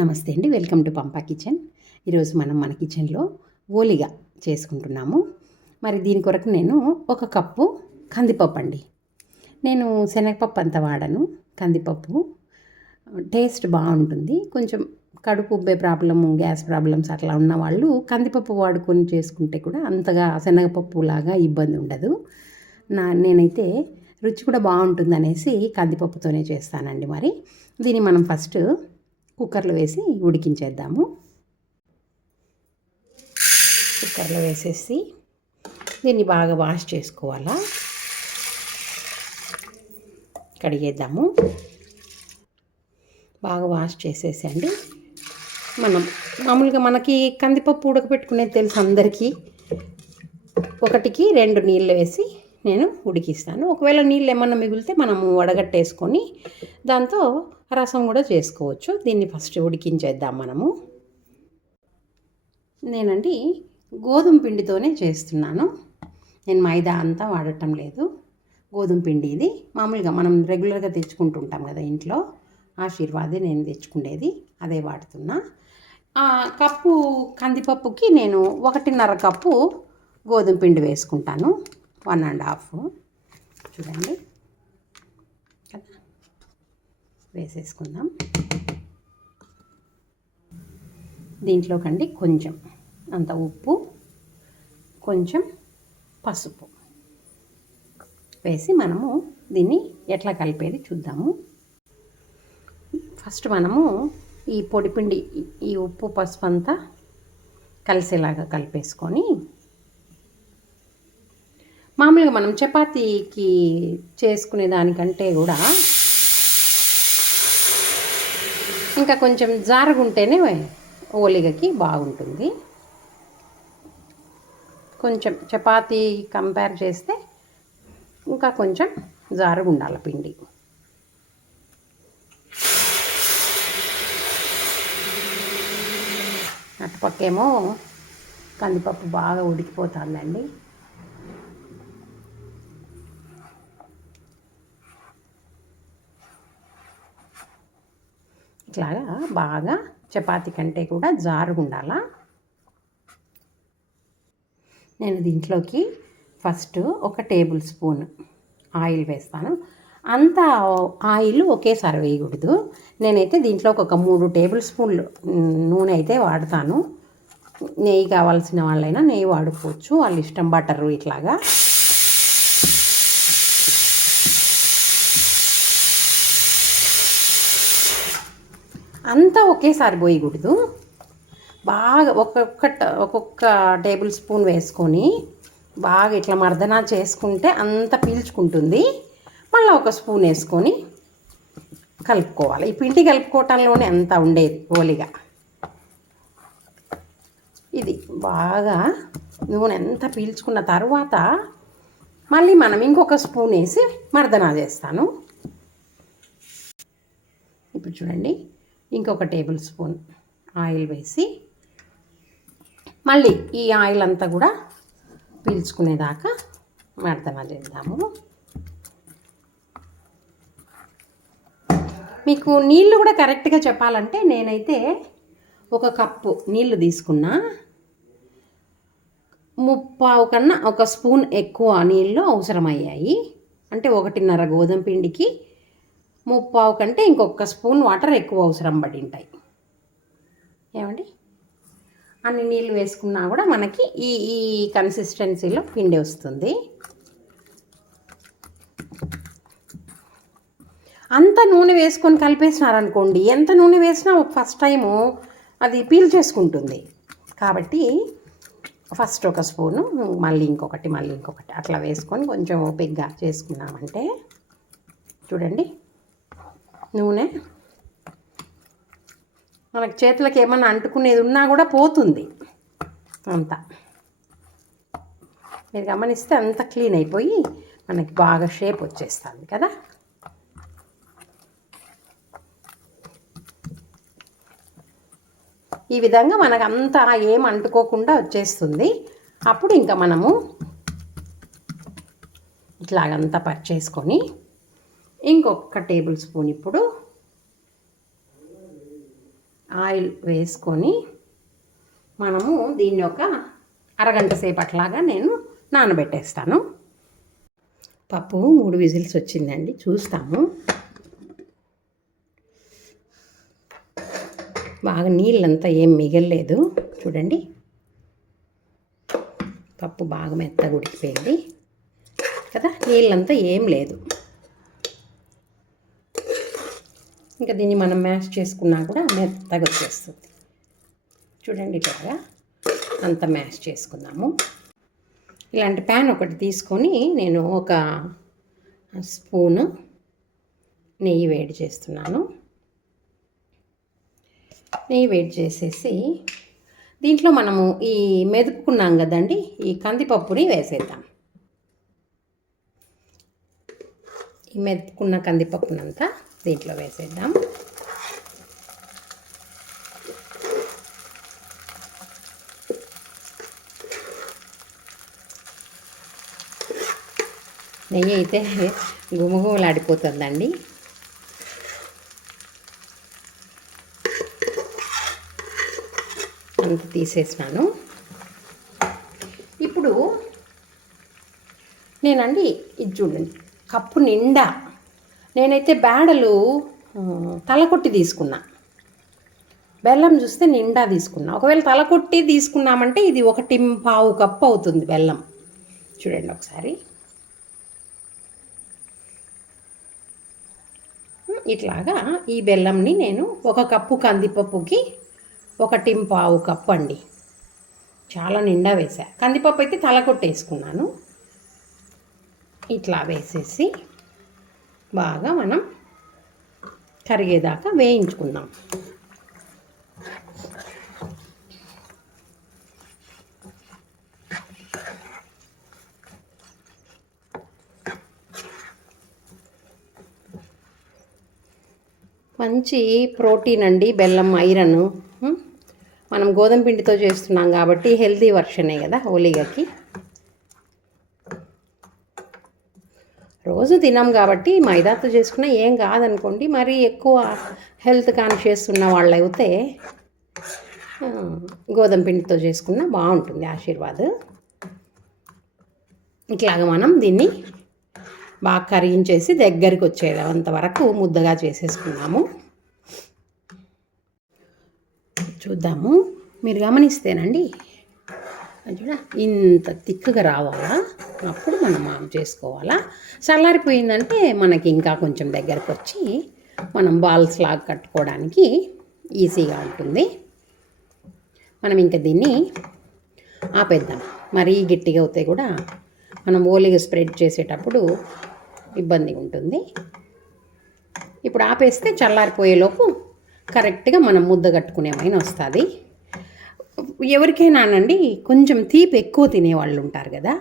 నమస్తే అండి, welcome to Pampa kitchen. ఈరోజు మనం మన కిచెన్లో ఓలిగా చేసుకుంటున్నాము. మరి దీని కొరకు నేను 1 కప్పు కందిపప్పు అండి. నేను శనగపప్పు అంత వాడను, కందిపప్పు టేస్ట్ బాగుంటుంది. కొంచెం కడుపు ఉబ్బే ప్రాబ్లము, గ్యాస్ ప్రాబ్లమ్స్ అట్లా ఉన్న వాళ్ళు కందిపప్పు వాడుకొని చేసుకుంటే కూడా అంతగా శనగపప్పు లాగా ఇబ్బంది ఉండదు. నేనైతే రుచి కూడా బాగుంటుంది అనేసి కందిపప్పుతోనే చేస్తానండి. మరి దీన్ని మనం ఫస్ట్ కుక్కర్లో వేసి ఉడికించేద్దాము. కుక్కర్లో వేసేసి దీన్ని బాగా వాష్ చేసుకోవాలా, కడిగేద్దాము. బాగా వాష్ చేసేసండి. మనం మామూలుగా మనకి కందిపప్పు ఉడకపెట్టుకునేది తెలుసు అందరికీ. 1కి 2 నీళ్ళు వేసి నేను ఉడికిస్తాను. ఒకవేళ నీళ్ళు ఏమన్నా మిగిలితే మనము వడగట్టేసుకొని దాంతో రసం కూడా చేసుకోవచ్చు. దీన్ని ఫస్ట్ ఉడికించేద్దాం మనము. నేనండి గోధుమ పిండితోనే చేస్తున్నాను. నేను మైదా అంతా వాడటం లేదు, గోధుమ పిండి. ఇది మామూలుగా మనం రెగ్యులర్గా తెచ్చుకుంటుంటాం కదా ఇంట్లో, ఆశీర్వాదే నేను తెచ్చుకునేది, అదే వాడుతున్నా. కప్పు కందిపప్పుకి నేను 1.5 కప్పు గోధుమ పిండి వేసుకుంటాను. 1.5 చూడండి కదా, వేసేసుకుందాం. దీంట్లోకండి కొంచెం అంత ఉప్పు, కొంచెం పసుపు వేసి మనము దీన్ని ఎట్లా కలిపేది చూద్దాము. ఫస్ట్ మనము ఈ పొడిపిండి, ఈ ఉప్పు పసుపు అంతా కలిసేలాగా కలిపేసుకొని, మామూలుగా మనం చపాతీకి చేసుకునే దానికంటే కూడా ఇంకా కొంచెం జారుగుంటేనే ఓలిగకి బాగుంటుంది. కొంచెం చపాతీ కంపేర్ చేస్తే ఇంకా కొంచెం జారుగా ఉండాలి పిండి. అటుపక్కేమో కందిపప్పు బాగా ఉడికిపోతుందండి. ఇట్లాగా బాగా చపాతీ కంటే కూడా జారుగా ఉండాలా. నేను దీంట్లోకి ఫస్ట్ 1 టేబుల్ స్పూన్ ఆయిల్ వేస్తాను. అంత ఆయిల్ ఒకేసారి వేయకూడదు. నేనైతే దీంట్లో ఒక 3 టేబుల్ స్పూన్లు నూనె అయితే వాడతాను. నెయ్యి కావాల్సిన వాళ్ళైనా నెయ్యి వాడుకోవచ్చు, వాళ్ళ ఇష్టం. బటరు ఇట్లాగా అంతా ఒకేసారి పోయకూడదు. బాగా ఒక్కొక్క టేబుల్ స్పూన్ వేసుకొని బాగా ఇట్లా మర్దన చేసుకుంటే అంత పీల్చుకుంటుంది. మళ్ళీ 1 స్పూన్ వేసుకొని కలుపుకోవాలి. ఈ పిండి కలుపుకోవటంలోనే అంత ఉండేది ఓలిగా. ఇది బాగా నూనె ఎంత పీల్చుకున్న తర్వాత మళ్ళీ మనం ఇంకొక స్పూన్ వేసి మర్దన చేస్తాను. ఇప్పుడు చూడండి, ఇంకొక టేబుల్ స్పూన్ ఆయిల్ వేసి మళ్ళీ ఈ ఆయిల్ అంతా కూడా పీల్చుకునేదాకా మర్దన చేద్దాము. మీకు నీళ్ళు కూడా కరెక్ట్గా చెప్పాలంటే నేనైతే 1 కప్పు నీళ్ళు తీసుకున్నా. 3/4 కన్నా 1 స్పూన్ ఎక్కువ నీళ్ళు అవసరమయ్యాయి. అంటే 1.5 గోధుమ పిండికి 3/4 కంటే ఇంకొక స్పూన్ వాటర్ ఎక్కువ అవసరం పడి ఉంటాయి. ఏమండి, అన్ని నీళ్ళు వేసుకున్నా కూడా మనకి ఈ కన్సిస్టెన్సీలో పిండి వస్తుంది. అంత నూనె వేసుకొని కలిపేసినారనుకోండి, ఎంత నూనె వేసినా ఫస్ట్ టైము అది పీల్ చేసుకుంటుంది. కాబట్టి ఫస్ట్ 1 స్పూను, మళ్ళీ ఇంకొకటి అట్లా వేసుకొని కొంచెం ఓపికగా చేసుకున్నామంటే చూడండి, నూనె మనకి చేతులకు ఏమన్నా అంటుకునేది ఉన్నా కూడా పోతుంది. అంతా మీరు గమనిస్తే అంత క్లీన్ అయిపోయి మనకి బాగా షేప్ వచ్చేస్తుంది కదా. ఈ విధంగా మనకు అంతా ఏం అంటుకోకుండా వచ్చేస్తుంది. అప్పుడు ఇంకా మనము ఇట్లాగంతా పర్చేసుకొని ఇంకొక టేబుల్ స్పూన్ ఇప్పుడు ఆయిల్ వేసుకొని మనము దీన్ని ఒక అరగంట సేపు అట్లాగా నేను నానబెట్టేస్తాను. పప్పు 3 విజిల్స్ వచ్చిందండి, చూస్తాము. బాగా నీళ్ళంతా ఏం మిగలలేదు చూడండి. పప్పు బాగా మెత్తగా ఉడికిపోయింది కదా, నీళ్ళంతా ఏం లేదు. ఇంకా దీన్ని మనం మ్యాష్ చేసుకున్నా కూడా మెత్తగా వచ్చేస్తుంది. చూడండి, ఇట్లాగా అంత మ్యాష్ చేసుకుందాము. ఇలాంటి ప్యాన్ ఒకటి తీసుకొని నేను ఒక స్పూను నెయ్యి వేడి చేస్తున్నాను. నెయ్యి వేడి చేసేసి దీంట్లో మనము ఈ మెదుపుకున్నాం కదండి, ఈ కందిపప్పుని వేసేద్దాం. ఈ మెదుపుకున్న కందిపప్పునంతా దీంట్లో వేసేద్దాం. నెయ్యి అయితే గుమగుమలాడిపోతుందండి. అంత తీసేసినాను. ఇప్పుడు నేనండి ఇది చూడండి, కప్పు నిండా నేనైతే బేడలు తలకొట్టి తీసుకున్నా. బెల్లం చూస్తే నిండా తీసుకున్నా. ఒకవేళ తలకొట్టి తీసుకున్నామంటే ఇది 1.25 కప్పు అవుతుంది బెల్లం. చూడండి ఒకసారి, ఇట్లాగా ఈ బెల్లంని నేను 1 కప్పు కందిపప్పుకి 1.25 కప్పు అండి, చాలా నిండా వేసా. కందిపప్పు అయితే తలకొట్టేసుకున్నాను. ఇట్లా వేసేసి బాగా మనం కరిగేదాకా వేయించుకుందాం. మంచి ప్రోటీన్ అండి బెల్లం, ఐరన్. మనం గోధుమ పిండితో చేస్తున్నాం కాబట్టి హెల్తీ వర్షనే కదా ఓలిగకి. రోజు తినాం కాబట్టి మైదాతో చేసుకున్నా ఏం కాదనుకోండి. మరి ఎక్కువ హెల్త్ కాన్షియస్ ఉన్న వాళ్ళు అయితే గోధుమ పిండితో చేసుకున్నా బాగుంటుంది. ఆశీర్వాద్. ఇట్లాగా మనం దీన్ని బాగా కరిగించేసి దగ్గరికి వచ్చేంతవరకు ముద్దగా చేసేసుకున్నాము. చూద్దాము. మీరు గమనిస్తేనండి, చూడ ఇంత తిక్కుగా రావాలా, అప్పుడు మనం ఆఫ్ చేసుకోవాలా. చల్లారిపోయిందంటే మనకి ఇంకా కొంచెం దగ్గరకు వచ్చి మనం బాల్స్ లాగా కట్టుకోవడానికి ఈజీగా ఉంటుంది. మనం ఇంకా దీన్ని ఆపేద్దాం. మరీ గట్టిగా అవుతే కూడా మనం ఓలిగా స్ప్రెడ్ చేసేటప్పుడు ఇబ్బంది ఉంటుంది. ఇప్పుడు ఆపేస్తే చల్లారిపోయేలోపు కరెక్ట్గా మనం ముద్ద కట్టుకునేమైనా వస్తుంది. ఎవరికైనానండి కొంచెం తీపి ఎక్కువ తినేవాళ్ళు ఉంటారు కదా,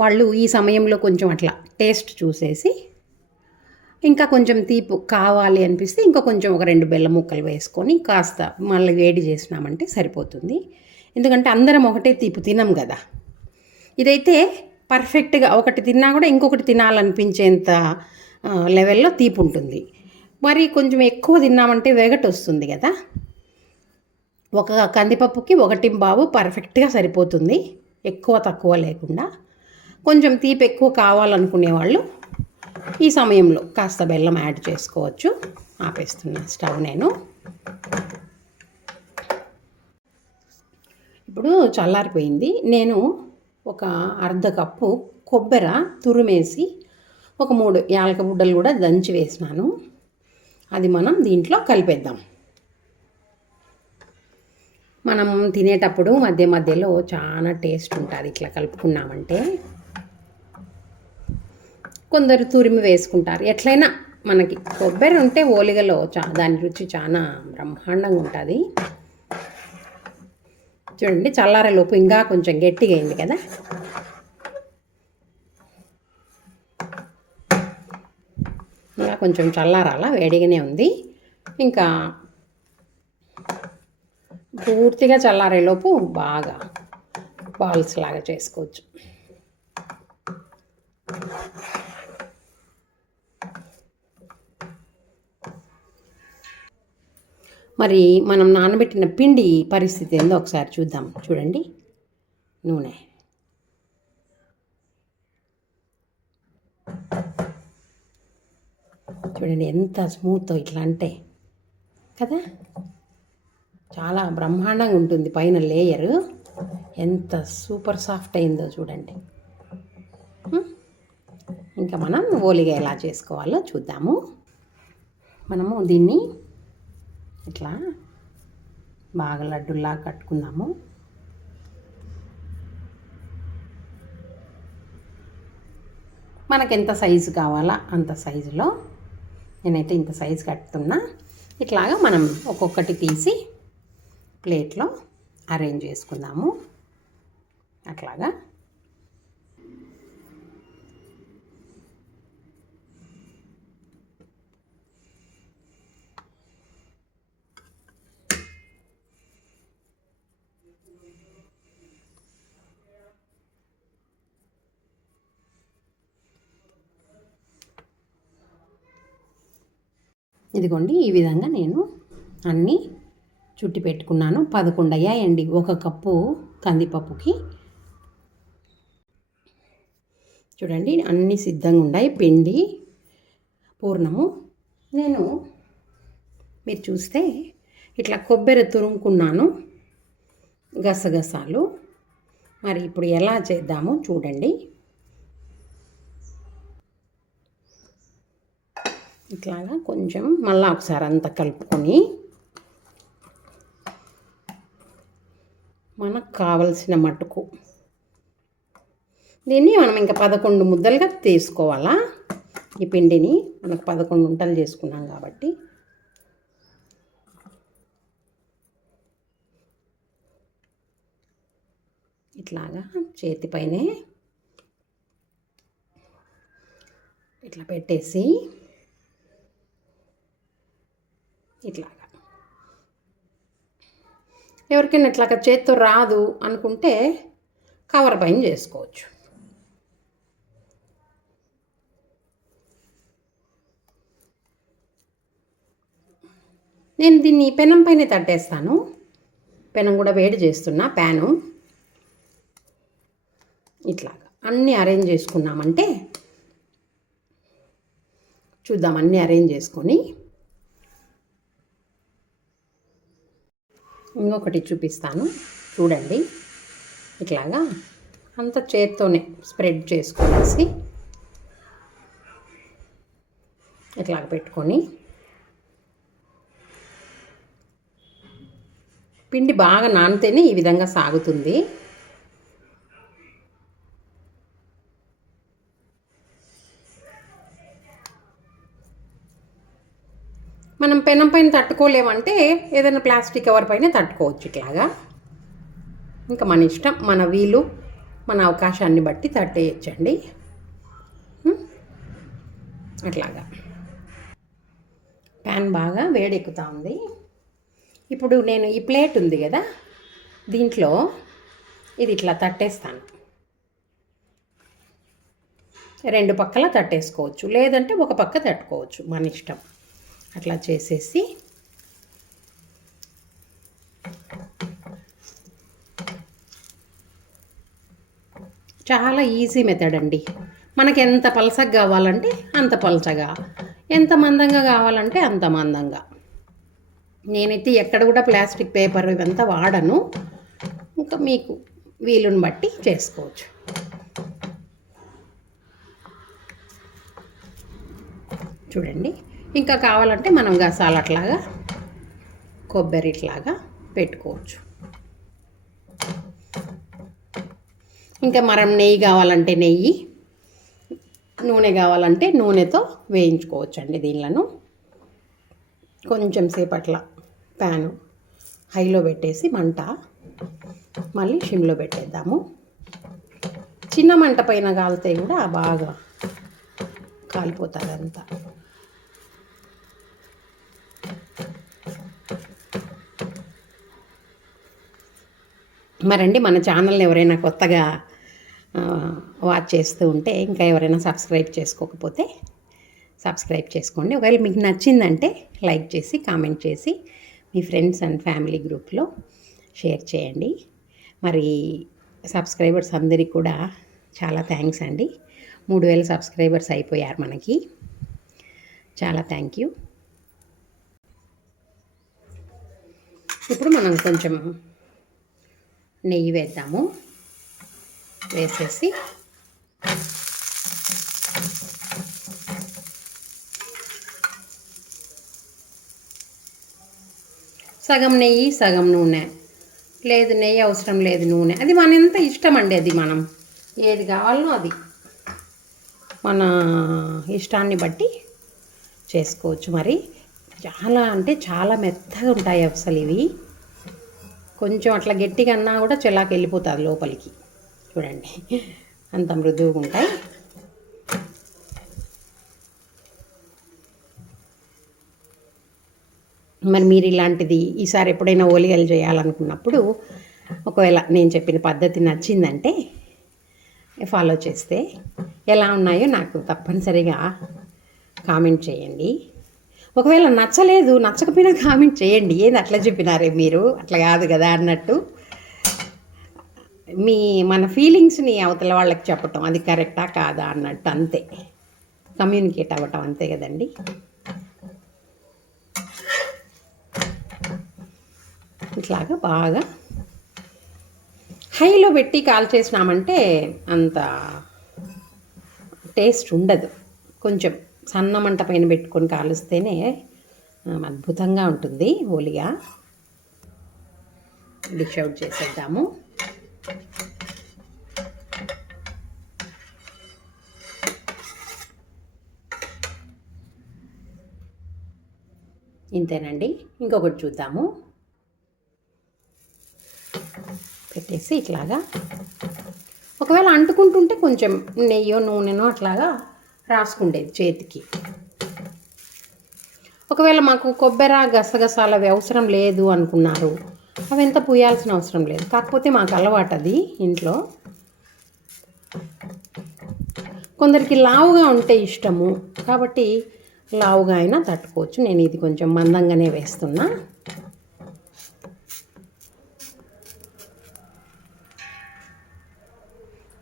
వాళ్ళు ఈ సమయంలో కొంచెం అట్లా టేస్ట్ చూసేసి ఇంకా కొంచెం తీపి కావాలి అనిపిస్తే ఇంకా కొంచెం ఒక 2 బెల్లం ముక్కలు వేసుకొని కాస్త మళ్ళీ వేడి చేసినామంటే సరిపోతుంది. ఎందుకంటే అందరం ఒకటే తీపి తినం కదా. ఇదైతే పర్ఫెక్ట్గా ఒకటి తిన్నా కూడా ఇంకొకటి తినాలనిపించేంత లెవెల్లో తీపి ఉంటుంది. మరి కొంచెం ఎక్కువ తిన్నామంటే వెగట్ వస్తుంది కదా. ఒక కందిపప్పుకి 1.25 పర్ఫెక్ట్గా సరిపోతుంది, ఎక్కువ తక్కువ లేకుండా. కొంచెం తీపి ఎక్కువ కావాలనుకునే వాళ్ళు ఈ సమయంలో కాస్త బెల్లం యాడ్ చేసుకోవచ్చు. ఆపేస్తున్నా స్టవ్ నేను. ఇప్పుడు చల్లారిపోయింది. నేను ఒక అర్ధ కప్పు కొబ్బరి తురిమేసి ఒక 3 యాలక బుడ్డలు కూడా దంచి వేసినాను. అది మనం దీంట్లో కలిపేద్దాం. మనం తినేటప్పుడు మధ్య మధ్యలో చాలా టేస్ట్ ఉంటుంది ఇట్లా కలుపుకున్నామంటే. కొందరు తురిమి వేసుకుంటారు. ఎట్లయినా మనకి కొబ్బరి ఉంటే ఓలిగలో దాని రుచి చాలా బ్రహ్మాండంగా ఉంటుంది. చూడండి, చల్లారేలోపు ఇంకా కొంచెం గట్టిగా అయింది కదా. ఇంకా కొంచెం చల్లారాలా, వేడిగానే ఉంది. ఇంకా పూర్తిగా చల్లారేలోపు బాగా బాల్స్ లాగా చేసుకోవచ్చు. మరి మనం నానబెట్టిన పిండి పరిస్థితి ఏందో ఒకసారి చూద్దాం. చూడండి, నూనె చూడండి ఎంత స్మూత్ ఇట్లా అంటే కదా, చాలా బ్రహ్మాండంగా ఉంటుంది. పైన లేయరు ఎంత సూపర్ సాఫ్ట్ అయిందో చూడండి. ఇంకా మనం ఓలిగా ఎలా చేసుకోవాలో చూద్దాము. మనము దీన్ని ఇట్లా బాగా లడ్డుల్లా కట్టుకుందాము. మనకు ఎంత సైజు కావాలా అంత సైజులో, నేనైతే ఇంత సైజు కట్టుతున్నా. ఇట్లాగా మనం ఒక్కొక్కటి తీసి ప్లేట్లో అరేంజ్ చేసుకుందాము. అట్లాగా ఇదిగోండి, ఈ విధంగా నేను అన్నీ చుట్టి పెట్టుకున్నాను. 11 అయ్యాయండి ఒక కప్పు కందిపప్పుకి. చూడండి, అన్నీ సిద్ధంగా ఉన్నాయి. పిండి, పూర్ణము. నేను మీరు చూస్తే ఇట్లా కొబ్బరి తురుముకున్నాను, గసగసాలు. మరి ఇప్పుడు ఎలా చేద్దామో చూడండి. ఇట్లాగా కొంచెం మళ్ళీ ఒకసారి అంతా కలుపుకొని మనకు కావలసిన మటుకు దీన్ని మనం ఇంకా 11 ముద్దలుగా తీసుకోవాలా. ఈ పిండిని మనకు 11 ఉంటలు చేసుకున్నాం కాబట్టి ఇట్లాగా చేతిపైనే ఇట్లా పెట్టేసి ఇట్లాగా, ఎవరికైనా ఇట్లాగా చేత్తో రాదు అనుకుంటే కవర్ పైన చేసుకోవచ్చు. నేను దీన్ని పెనం పైన తట్టేస్తాను. పెనం కూడా వేడి చేస్తున్నా, ప్యాను. ఇట్లాగా అన్నీ అరేంజ్ చేసుకున్నామంటే చూద్దాం. అన్నీ అరేంజ్ చేసుకొని ఇంకొకటి చూపిస్తాను చూడండి. ఇట్లాగా అంత చేత్తోనే స్ప్రెడ్ చేసుకునేసి ఇట్లాగ పెట్టుకొని పిండి బాగా నానితేనే ఈ విధంగా సాగుతుంది. మనం పెనం పైన తట్టుకోలేమంటే ఏదైనా ప్లాస్టిక్ కవర్ పైన తట్టుకోవచ్చు. ఇట్లాగా ఇంకా మన ఇష్టం, మన వీలు, మన అవకాశాన్ని బట్టి తట్టేయచ్చండి. అట్లాగా ప్యాన్ బాగా వేడెక్కుతూ ఉంది. ఇప్పుడు నేను ఈ ప్లేట్ ఉంది కదా, దీంట్లో ఇది ఇట్లా తట్టేస్తాను. 2 పక్కల తట్టేసుకోవచ్చు, లేదంటే ఒక పక్క తట్టుకోవచ్చు, మన ఇష్టం. అట్లా చేసేసి చాలా ఈజీ మెథడ్ అండి. మనకి ఎంత పలసగా కావాలంటే అంత పలచగా, ఎంత మందంగా కావాలంటే అంత మందంగా. నేనైతే ఎక్కడ కూడా ప్లాస్టిక్ పేపర్ ఇవంతా వాడను. ఇంకా మీకు వీలుని బట్టి చేసుకోవచ్చు. చూడండి, ఇంకా కావాలంటే మనం గసాలు అట్లాగా కొబ్బరి ఇట్లాగా పెట్టుకోవచ్చు. ఇంకా మనం నెయ్యి కావాలంటే నెయ్యి, నూనె కావాలంటే నూనెతో వేయించుకోవచ్చండి. దీనిలను కొంచెం సేపు అట్లా ప్యాను హైలో పెట్టేసి మంట మళ్ళీ సిమ్లో పెట్టేద్దాము. చిన్న మంట పైన కాలితే కూడా బాగా కాలిపోతుంది అంతా. మరండి, మన ఛానల్ని ఎవరైనా కొత్తగా వాచ్ చేస్తూ ఉంటే, ఇంకా ఎవరైనా సబ్స్క్రైబ్ చేసుకోకపోతే సబ్స్క్రైబ్ చేసుకోండి. ఒకవేళ మీకు నచ్చిందంటే లైక్ చేసి కామెంట్ చేసి మీ ఫ్రెండ్స్ అండ్ ఫ్యామిలీ గ్రూప్లో షేర్ చేయండి. మరి సబ్స్క్రైబర్స్ అందరికీ కూడా చాలా థ్యాంక్స్ అండి. 3000 సబ్స్క్రైబర్స్ అయిపోయారు మనకి. చాలా థ్యాంక్ యూ. ఇప్పుడు మనం కొంచెం నెయ్యి వేద్దాము. వేసేసి సగం నెయ్యి సగం నూనె, లేదు నెయ్యి అవసరం లేదు నూనె, అది మన ఎంత ఇష్టం అండి. అది మనం ఏది కావాలనో అది మన ఇష్టాన్ని బట్టి చేసుకోవచ్చు. మరి చాలా అంటే చాలా మెత్తగా ఉంటాయి అసలు ఇవి. కొంచెం అట్లా గట్టిగా అన్నా కూడా చెలాకి వెళ్ళిపోతుంది లోపలికి. చూడండి అంత మృదువుగా ఉంటాయి. మరి మీరు ఇలాంటిది ఈసారి ఎప్పుడైనా ఓలిగలు చేయాలనుకున్నప్పుడు ఒకవేళ నేను చెప్పిన పద్ధతి నచ్చిందంటే ఫాలో చేస్తే ఎలా ఉన్నాయో నాకు తప్పనిసరిగా కామెంట్ చేయండి. ఒకవేళ నచ్చకపోయినా కామెంట్ చేయండి. ఏది అట్లా చెప్పినారే మీరు, అట్లా కాదు కదా అన్నట్టు మన ఫీలింగ్స్ని అవతల వాళ్ళకి చెప్పటం, అది కరెక్టా కాదా అన్నట్టు, అంతే. కమ్యూనికేట్ అవ్వటం అంతే కదండి. ఇట్లాగా బాగా హైలో పెట్టి కాల్ చేసినామంటే అంత టేస్ట్ ఉండదు. కొంచెం సన్న మంట పైన పెట్టుకొని కాలుస్తేనే అద్భుతంగా ఉంటుంది ఓలిగా. డిష్ అవుట్ చేసేద్దాము. ఇంతేనండి. ఇంకొకటి చూద్దాము. పెట్టేసి ఇట్లాగా ఒకవేళ అంటుకుంటుంటే కొంచెం నెయ్యో నూనెనో అట్లాగా రాసుకుండేది చేతికి. ఒకవేళ మాకు కొబ్బరి గసగసాలు అవి అవసరం లేదు అనుకున్నారు, అవి ఎంత పూయాల్సిన అవసరం లేదు. కాకపోతే మాకు అలవాటు అది ఇంట్లో. కొందరికి లావుగా ఉంటే ఇష్టము కాబట్టి లావుగా అయినా తట్టుకోవచ్చు. నేను ఇది కొంచెం మందంగానే వేస్తున్నా.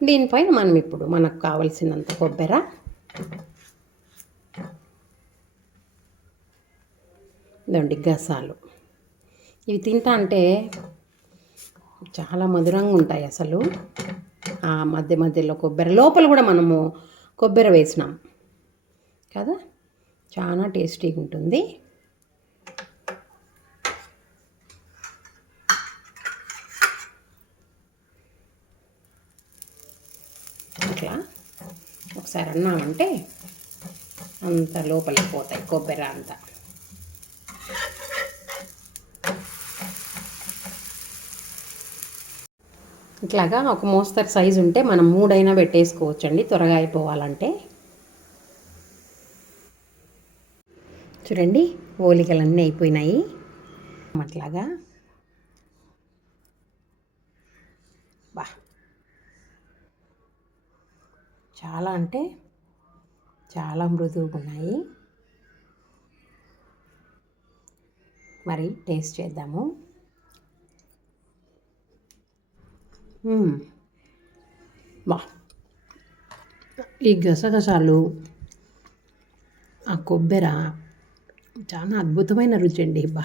దీనిపైన మనం ఇప్పుడు మనకు కావలసినంత కొబ్బరి, ఇదండి గసాలు. ఇవి తింటా అంటే చాలా మధురంగా ఉంటాయి అసలు. ఆ మధ్య మధ్యలో కొబ్బరి లోపల కూడా మనము కొబ్బరి వేసినాం కదా, చాలా టేస్టీగా ఉంటుంది. ఇట్లా ఒకసారి అన్నామంటే అంత లోపలికి పోతాయి కొబ్బరి అంతా. ఇట్లాగా ఒక మోస్తరు సైజు ఉంటే మనం 3 అయినా పెట్టేసుకోవచ్చండి త్వరగా అయిపోవాలంటే. చూడండి ఓలికలన్నీ అయిపోయినాయి. అట్లాగా బా చాలా అంటే చాలా మృదువుగా ఉన్నాయి. మరి టేస్ట్ చేద్దాము. బా ఈ గసగసాలు, ఆ కొబ్బరి చాలా అద్భుతమైన రుచి అండి. బా